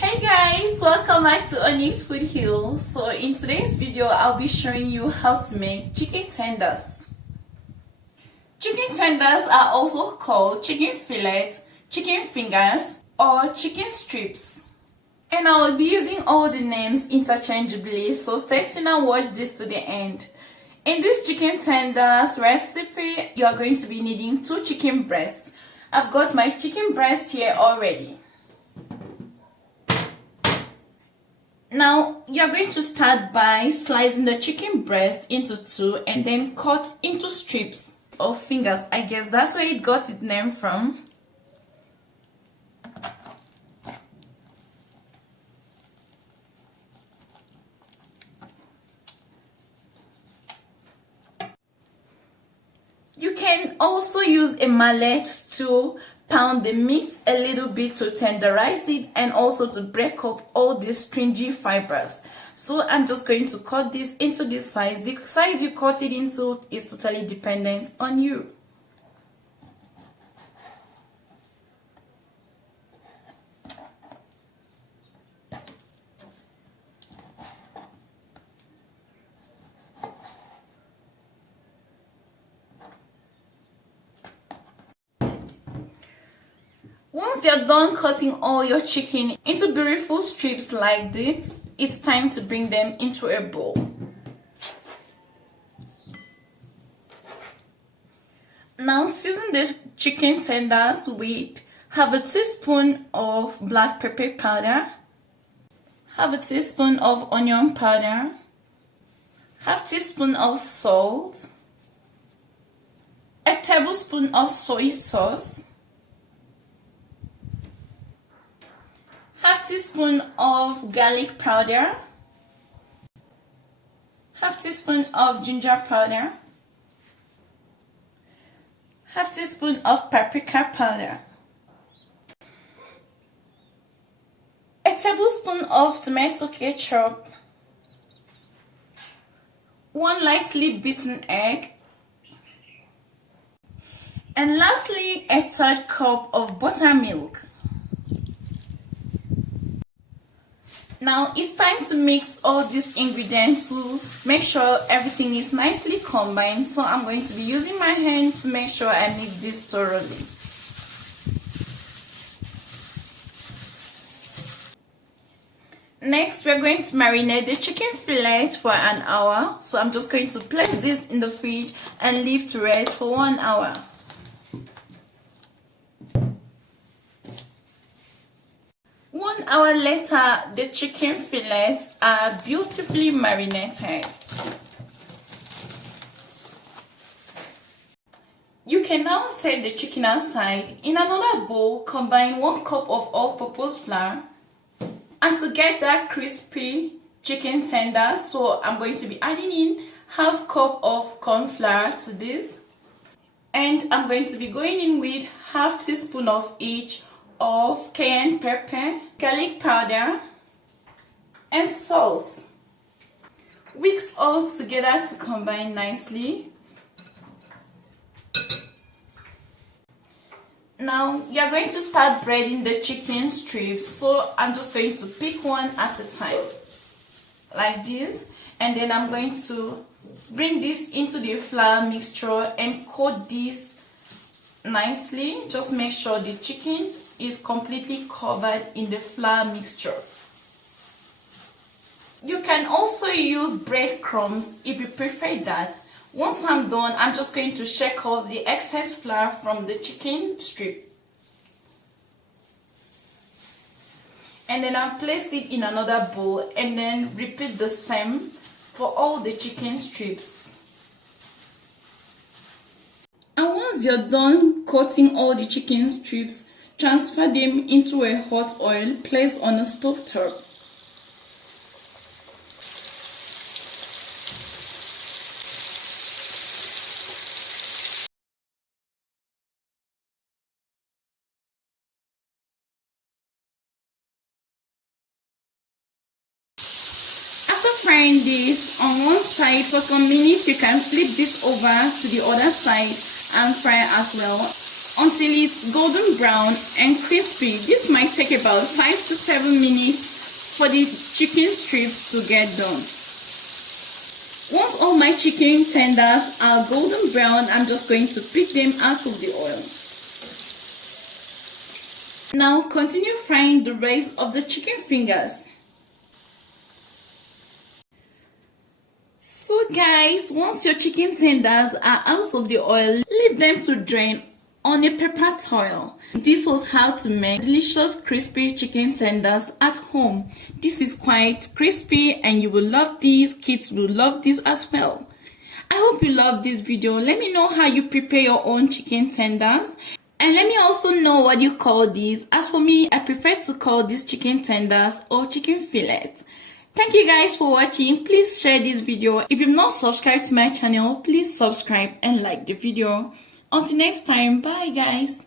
Hey guys, welcome back to Onyx Food Hill. So in today's video I'll be showing you how to make chicken tenders. Chicken tenders are also called chicken fillet, chicken fingers, or chicken strips. And I will be using all the names interchangeably, so stay tuned and watch this to the end. In this chicken tenders recipe, you are going to be needing 2 chicken breasts. I've got my chicken breast here already. Now, you're going to start by slicing the chicken breast into 2 and then cut into strips or fingers. I guess that's where it got its name from. You can also use a mallet to pound the meat a little bit to tenderize it and also to break up all these stringy fibers. So I'm just going to cut this into this size. The size you cut it into is totally dependent on you. Once you're done cutting all your chicken into beautiful strips like this, it's time to bring them into a bowl. Now season the chicken tenders with half a teaspoon of black pepper powder, half a teaspoon of onion powder, half teaspoon of salt, a tablespoon of soy sauce, half teaspoon of garlic powder, half teaspoon of ginger powder, half teaspoon of paprika powder, a tablespoon of tomato ketchup, 1 lightly beaten egg, and lastly a 1/3 cup of buttermilk. Now it's time to mix all these ingredients to make sure everything is nicely combined. So I'm going to be using my hand to make sure I mix this thoroughly. Next, we're going to marinate the chicken fillet for an hour. So I'm just going to place this in the fridge and leave to rest for 1 hour. One hour later, the chicken fillets are beautifully marinated. You can now set the chicken aside. In another bowl, combine 1 cup of all-purpose flour. And to get that crispy chicken tenders, so I'm going to be adding in half cup of cornflour to this. And I'm going to be going in with half teaspoon of each of cayenne pepper, garlic powder, and salt. Mix all together to combine nicely. Now you're going to start breading the chicken strips, so I'm just going to pick one at a time like this, and then I'm going to bring this into the flour mixture and coat this nicely. Just make sure the chicken is completely covered in the flour mixture. You can also use breadcrumbs if you prefer that. Once I'm done, I'm just going to shake off the excess flour from the chicken strip. And then I'll place it in another bowl and then repeat the same for all the chicken strips. And once you're done coating all the chicken strips, transfer them into a hot oil placed on a stove top. After frying this on one side for some minutes, you can flip this over to the other side and fry as well. until it's golden brown and crispy. This might take about 5 to 7 minutes for the chicken strips to get done. Once all my chicken tenders are golden brown, I'm just going to pick them out of the oil. Now continue frying the rest of the chicken fingers. So guys, once your chicken tenders are out of the oil, leave them to drain on a paper towel. This was how to make delicious crispy chicken tenders at home. This is quite crispy and you will love these. Kids will love this as well. I hope you love this video. Let me know how you prepare your own chicken tenders. And let me also know what you call these. As for me, I prefer to call these chicken tenders or chicken fillet. Thank you guys for watching. Please share this video. If you've not subscribed to my channel, please subscribe and like the video. Until next time, bye guys.